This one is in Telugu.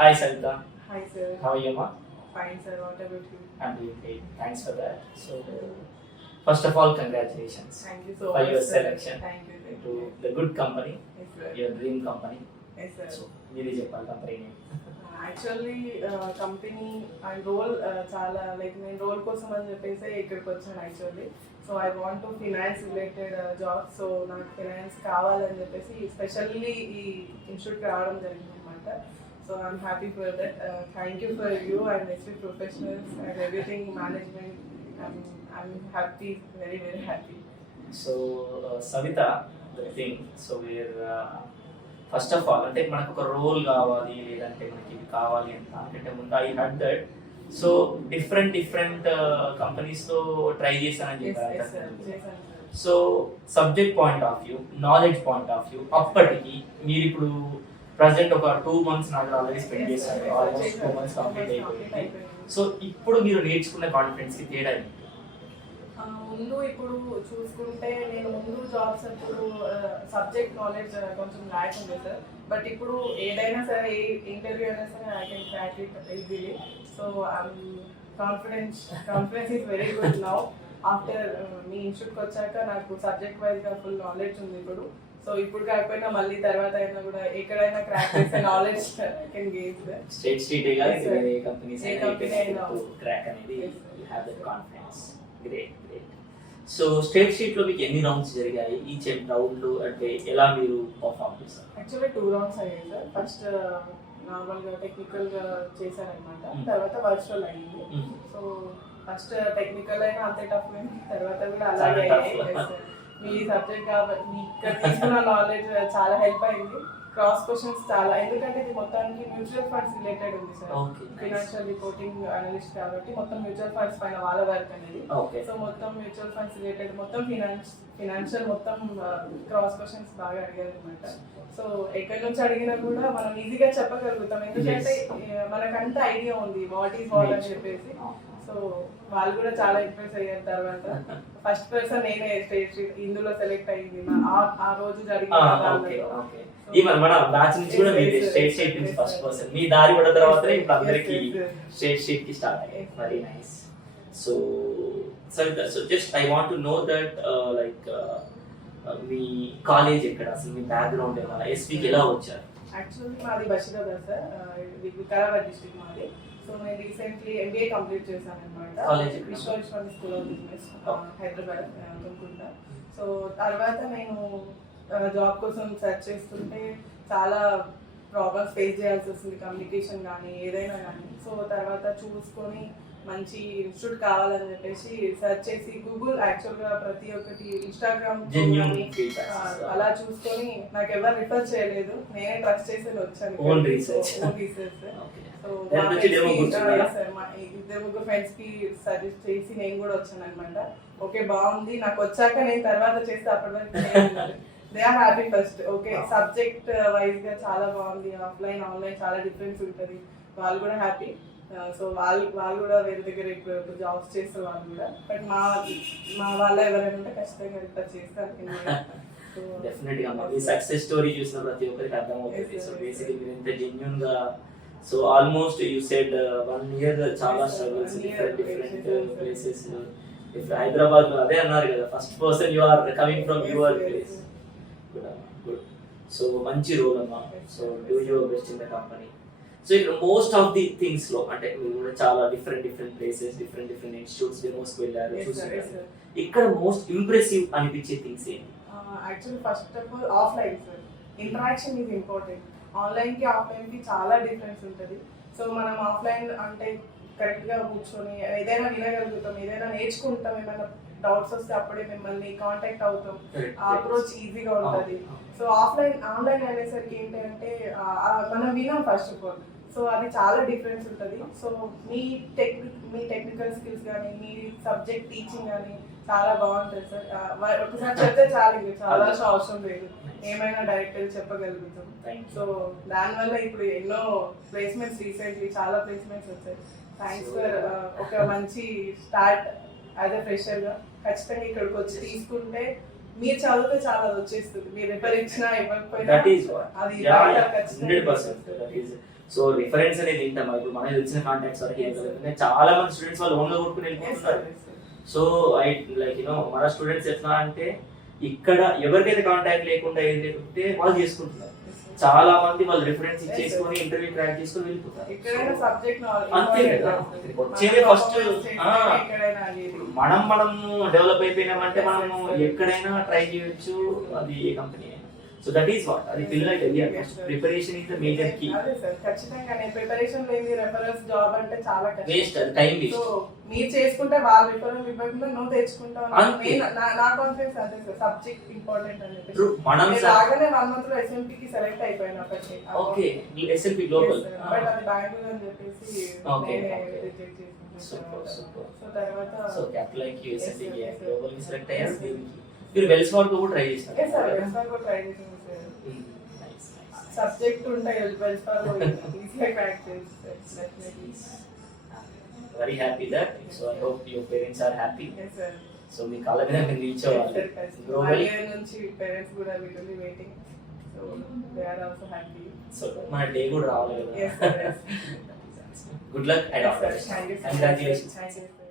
Hi Savita, Hi sir. how are you, ma? Fine sir. What about you? I'm doing great. Thanks for that. So, first of all, congratulations Thank you so for much. your sir. selection Thank you. Thank to you. the good company, Yes sir. your dream company. Yes sir. So, మీరే చెప్పాలి company name. Actually company and role చాలా లైక్ నేను రోల్ కోసం అని చెప్పేసి ఇక్కడికి వచ్చాను actually. So I want to finance related job. So నాకు ఫినాన్స్ కావాలని చెప్పేసి స్పెషల్లీ ఈ ఇన్స్టిట్యూట్కి రావడం జరిగింది అనమాట. So I'm happy for that. Thank you for you and SV professionals and everything management. I'm happy, very very happy. So Savita the thing so where first of all అంటే మనకు ఒక రోల్ కావాలి లేదంటే మనకి ఇది కావాలి అంటే దానికంటే ముందు I had that so different కంపెనీస్లో ట్రై చేశానని చెప్పారు. So subject point of view, knowledge point of view, అప్పటికి మీరు ఇప్పుడు ప్రజెంట్ ఒక 2 months నాకు ఆల్రెడీ స్పెండ్ చేశారు, ఆల్మోస్ట్ 2 months కంప్లీట్ అయిపోయింది. సో ఇప్పుడు మీరు నేర్చుకున్న కాన్ఫిడెన్స్కి తేడా ఏంటి? ముందు ఇప్పుడు చూసుకుంటే నేను ముందు జాబ్స్ అప్పుడు సబ్జెక్ట్ నాలెడ్జ్ కొంచెం ల్యాక్ ఉంది సార్. బట్ ఇప్పుడు ఏదైనా సరే ఏ ఇంటర్వ్యూ అయినా సరే I can crack it easily. So confidence is very good now. After me ఇన్స్టిట్యూట్కి వచ్చాక నాకు సబ్జెక్ట్ వైజ్గా ఫుల్ నాలెడ్జ్ ఉంది ఇప్పుడు. సో ఇప్పుడు కాకపోయినా మళ్ళీ తర్వాత అయినా కూడా ఎక్కడైనా క్రాక్ చేసే knowledge can gain sir. State A companies crack అనేది Yes, sir. You have that confidence. Great. So state షీట్లో మీకు ఎన్ని రౌండ్స్ జరిగాయి? ఈచ్ రౌండ్ అంటే ఎలా మీరు పర్ఫామ్ చేశారు? యాక్చువల్లీ 2 rounds అయ్యాయి సార్. ఫస్ట్ నార్మల్గా టెక్నికల్గా చేశారనమాట. Mm. తర్వాత వర్చువల్ అయ్యింది. Mm. సో ఫస్ట్ టెక్నికల్ అయినా అంతే టఫ్ అయింది, తర్వాత కూడా అలాగే చాలా అయ్యాయి. tough. Yes, sir. మీ సబ్జెక్ట్ కాబట్టి మీ ఇక్కడ తీసుకున్న నాలెడ్జ్ చాలా హెల్ప్ అయింది. క్రాస్ క్వశ్చన్స్ చాలా, ఎందుకంటే ఇది మొత్తానికి మ్యూచువల్ ఫండ్స్ రిలేటెడ్ ఉంది sir. Okay, nice. Financial reporting analyst కాబట్టి మొత్తం మ్యూచువల్ ఫండ్స్ పైన వాళ్ళ వర్క్ అనేది. ఓకే. సో మొత్తం మ్యూచువల్ ఫండ్స్ రిలేటెడ్ మొత్తం ఫినాన్షియల్ మొత్తం క్రాస్ క్వశ్చన్స్ బాగా అడిగారు అనమాట. సో ఎక్కడి నుంచి అడిగినా కూడా మనం ఈజీగా చెప్పగలుగుతాం, ఎందుకంటే మనకంత ఐడియా ఉంది వాట్ ఈస్ వాట్ అని చెప్పేసి. సో వాళ్ళు కూడా చాలా ఇంప్రెస్ అయ్యారు. తర్వాత ఫస్ట్ పర్సన్ నేనే స్టేట్ ఇందులో సెలెక్ట్ అయ్యింది ఆ రోజు జరిగిన దాంట్లో. ఈవెన్ మన బ్యాచ్ నుంచి కూడా మీరు స్టేట్ షీట్ నుంచి ఫస్ట్ పర్సన్ మీ దారి పడిన తర్వాతనే ఇప్పుడు అందరికి స్టేట్ షీట్ కి స్టార్ట్ అయ్యాయి. Very nice. So so just I want to know that like me college ఎక్కడ, అసలు మీ బ్యాక్గ్రౌండ్ ఎలా, ఎస్పీకి ఎలా వచ్చారు? యాక్చువల్లీ మాది బషీరాబాద్ సార్, వికారాబాద్ డిస్ట్రిక్ట్ మాది. సో నేను రీసెంట్లీ ఎంబీఏ కంప్లీట్ చేశాను అనమాట. College ఎక్కడ? Vishweshwara school of business, Hyderabad అనుకుంటా. సో తర్వాత నేను జాబ్ కోసం సెర్చ్ చేస్తుంటే చాలా ప్రాబ్లమ్స్ ఫేస్ చేయాల్సి వస్తుంది, కమ్యూనికేషన్ కానీ ఏదైనా కానీ. సో తర్వాత చూసుకొని మంచి ఇన్స్టిట్యూట్ కావాలని చెప్పేసి సెర్చ్ చేసి గూగుల్ యాక్చువల్గా ప్రతి ఒక్కటి ఇన్స్టాగ్రామ్ అలా చూసుకొని నాకు ఎవరు రిఫర్ చేయలేదు, నేనే ట్రస్ట్ చేసి వచ్చాను. Own research. సో దాని నుంచి డెమో కూర్చున్నారా? మా ఇద్దరు ముగ్గురు ఫ్రెండ్స్ కి సజెస్ట్ చేసి నేను కూడా వచ్చాను అనమాట. ఓకే బాగుంది, నాకు వచ్చాక నేను తర్వాత చేస్తే అప్పటి వరకు they are happy first. Okay subject wise గా చాలా బాగుంది, ఆఫ్లైన్ ఆన్లైన్ చాలా డిఫరెన్స్ ఉంటుంది, వాళ్ళు కూడా హ్యాపీ. సో వాళ్ళు కూడా వేరే దగ్గర ఇప్పుడు జాబ్స్ చేస్తారు వాళ్ళు కూడా. బట్ మా వాళ్ళ ఎవరైనా ఉంటే ఖచ్చితంగా రిఫర్ చేస్తారు. డెఫినెట్ గా మీ సక్సెస్ స్టోరీ చూసిన ప్రతి ఒక్కరికి అర్థమవుతుంది. సో బేసికలీ మీరు ఎంత జెన్యూన్ గా, so almost you said 1 year చాలా స్ట్రగుల్స్, డిఫరెంట్ ప్లేసెస్. హైదరాబాద్ లో అదే అన్నారు కదా, first person you are coming from your place. Good. So మంచి రోల్ అమ్మా. So do your best in the company. So ఇక్కడ మోస్ట్ ఆఫ్ ది థింగ్స్ లో అంటే మీరు కూడా చాలా డిఫరెంట్ ప్లేసెస్, డిఫరెంట్ ఇన్స్టిట్యూట్స్ డెమోస్కి వెళ్ళారు, చూసారు. ఇక్కడ మోస్ట్ ఇంప్రెసివ్ అనిపించే థింగ్స్ ఏంటి? Actually first of all offline sir, interaction is important. Online కి ఆఫ్లైన్ కి చాలా డిఫరెన్స్ ఉంటుంది. సో మనం ఆఫ్లైన్ అంటే కరెక్ట్ గా కూర్చొని ఏదైనా వినగలుగుతాం, ఏదైనా నేర్చుకుంటాం, ఏమైనా డౌట్స్ వస్తే అప్పుడే మిమ్మల్ని కాంటాక్ట్ అవుతాం, అప్రోచ్ ఈజీగా ఉంటుంది. సో ఆన్లైన్ అనేసరికి ఏంటంటే మనం వినాం ఫస్ట్ ఆఫ్ ఆల్. సో అది చాలా డిఫరెన్స్ ఉంటుంది. సో మీ టెక్నికల్ స్కిల్స్ కానీ మీ సబ్జెక్ట్ టీచింగ్ కానీ చాలా బాగుంటుంది సార్. ఒకసారి చెప్తే చాలా అవసరం లేదు, ఏమైనా డైరెక్ట్ చెప్పగలుగుతాం. సో దానివల్ల ఇప్పుడు ఎన్నో ప్లేస్మెంట్స్ రీసెంట్లీ చాలా ప్లేస్మెంట్స్ వచ్చాయి. థ్యాంక్స్ ఫర్ ఒక మంచి స్టార్ట్ యాజ్ ఎ ఫ్రెషర్గా. ఖచ్చితంగా ఇక్కడికి వచ్చి తీసుకుంటే మీరు చదివితే చాలా వచ్చేస్తుంది, మీరు ఎప్పుడు ఇచ్చినా ఇవ్వకపోయినా అది సో రిఫరెన్స్ అనేది ఏంటమ్మా, ఇప్పుడు మనకి తెలిసిన కాంటాక్ట్స్ వరకు ఏం జరుగుతుంది, చాలా మంది స్టూడెంట్స్ వాళ్ళు ఓన్ గా కొట్టుకుని వెళ్ళిపోతున్నారు. సో ఐ లైక్ మన స్టూడెంట్స్ ఎట్లా అంటే ఇక్కడ ఎవరికైతే కాంటాక్ట్ లేకుండా ఏం లేకుంటే వాళ్ళు చేసుకుంటున్నారు. చాలా మంది వాళ్ళు రిఫరెన్స్ ఇచ్చేసుకొని ఇంటర్వ్యూ క్రాక్ చేసుకొని వెళ్ళిపోతారు. ఎక్కడైనా సబ్జెక్ట్ అంతే కదా, వచ్చేది ఫస్ట్ మనం డెవలప్ అయిపోయినామంటే మనము ఎక్కడైనా ట్రై చేయొచ్చు, అది ఏ కంపెనీ అయినా. సో దట్ ఈస్ వాట్, అది పిల్లలకి తెలియాలి. First preparation is the major key. అదే సార్, ఖచ్చితంగానే ప్రిపరేషన్ లేని రెఫరెన్స్ జాబ్ అంటే చాలా కష్టం. వేస్ట్, అది టైం సో వేస్ట్. మీరు చేసుకుంటే వాళ్ళు రిఫరెన్స్ ఇవ్వకుండా నువ్వు తెచ్చుకుంటావు. అంతే. నా కాన్ఫిడెన్స్ అదే సార్, సబ్జెక్ట్ ఇంపార్టెంట్ అని చెప్పి. True. మనం రాగానే 1 month లో SMP కి సెలెక్ట్ అయిపోయాను ఒకటి. Okay, SLP global. బట్ అది బెంగళూరు అని చెప్పేసి Okay. నేనే రిజెక్ట్ సూపర్ చేసాను. సూపర్. సో తర్వాత so capital IQ SLP Yes, yes, global కి సెలెక్ట్ అయ్యారు. yes, దీనికి మీరు వెల్స్ ఫార్గో కూడా ట్రై చేశారు. yes sir, వెల్స్ఫార్గో కూడా ట్రై చేసాను సార్. సబ్జెక్ట్ ఉంటాయి వెల్స్ఫార్గో ఈజీగా క్రాక్ చేస్తాను definitely. Very happy that. So I hope your parents are happy. yes sir. సో మీ కాళ్ళ మీద మీరు నిల్చోవాలి. గ్లోబల్. నుంచి పేరెంట్స్ కూడా little waiting. So they are also happy. సో మన డే కూడా రావాలి yes sir, కదా. yes. Good luck and all the best. Thank you, sir. Congratulations. Thank you, sir.